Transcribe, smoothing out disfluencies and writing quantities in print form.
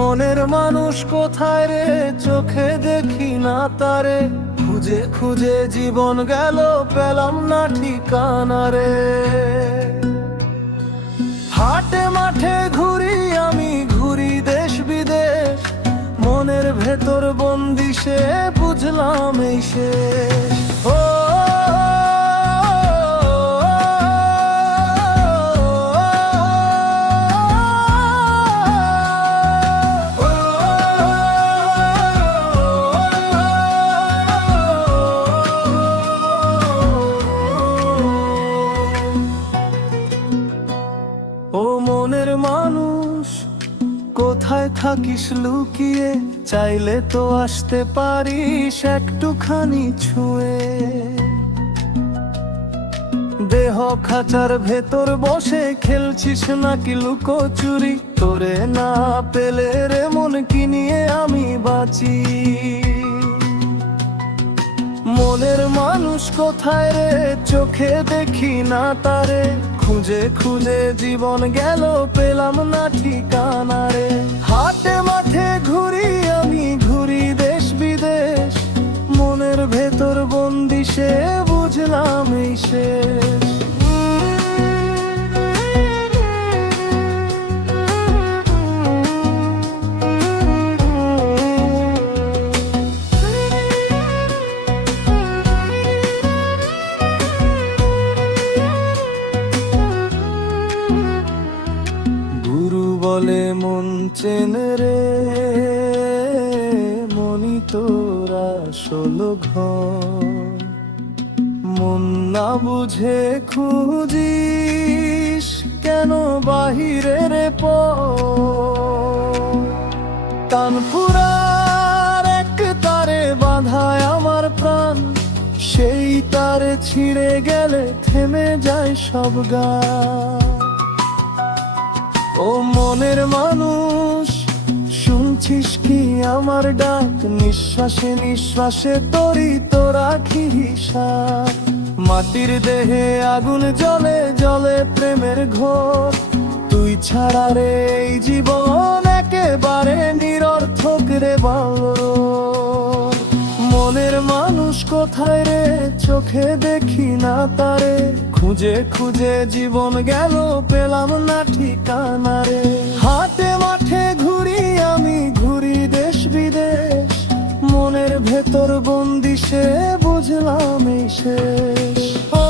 মনের মানুষ কোথায় রে, চোখে দেখি না তারে। খুঁজে খুঁজে জীবন গেল, পেলাম না ঠিকানা রে। হাটে মাঠে ঘুরি আমি, ঘুরি দেশ বিদেশ। মনের ভেতর বন্দি সে, বুঝলাম এই শেষ। ও ও মনের মানুষ, কোথায় থাকিস লুকিয়ে? চাইলে তো আসতে পারিস একটুখানি ছুঁয়ে। দেহ খাঁচার ভেতর বসে খেলছিস নাকি লুকোচুরি? তোরে না পেলে রে মন কি নিয়ে আমি বাঁচি? মনের মানুষ কোথায় রে, চোখে দেখি না তারে। খুঁজে খুঁজে জীবন গেল, পেলাম না ঠিকানা রে। হাটে মাঠে ঘুরি আমি, ঘুরি দেশ বিদেশ। মনের ভেতর বন্দি সে, বুঝলাম এই শেষ। গুরু বলে মন চেনে রে, মনি তোর আসল ঘর। মন না বুঝে খুঁজিস কেন বাহিরে রে তানপুরার এক তারে বাঁধায় আমার প্রাণ। সেই তারে ছিঁড়ে গেলে থেমে যায় সব গান। ও মনের মানুষ, শুনছিস কি আমার ডাক? নিঃশ্বাসে নিঃশ্বাসে তোরই তো রাখি হিসাব। মাটির দেহে আগুন জ্বলে জ্বলে প্রেমের ঘোর। তুই ছাড়া রে এই জীবন একেবারে নিরর্থক রে বাংলো। মনের মানুষ কোথায় রে, চোখে দেখি না তারে। খুঁজে খুঁজে জীবন গেল, পেলাম না ঠিকানা রে। হাটে মাঠে ঘুরি আমি, ঘুরি দেশ বিদেশ। মনের ভেতর বন্দি সে, বুঝলাম এই শেষ। ও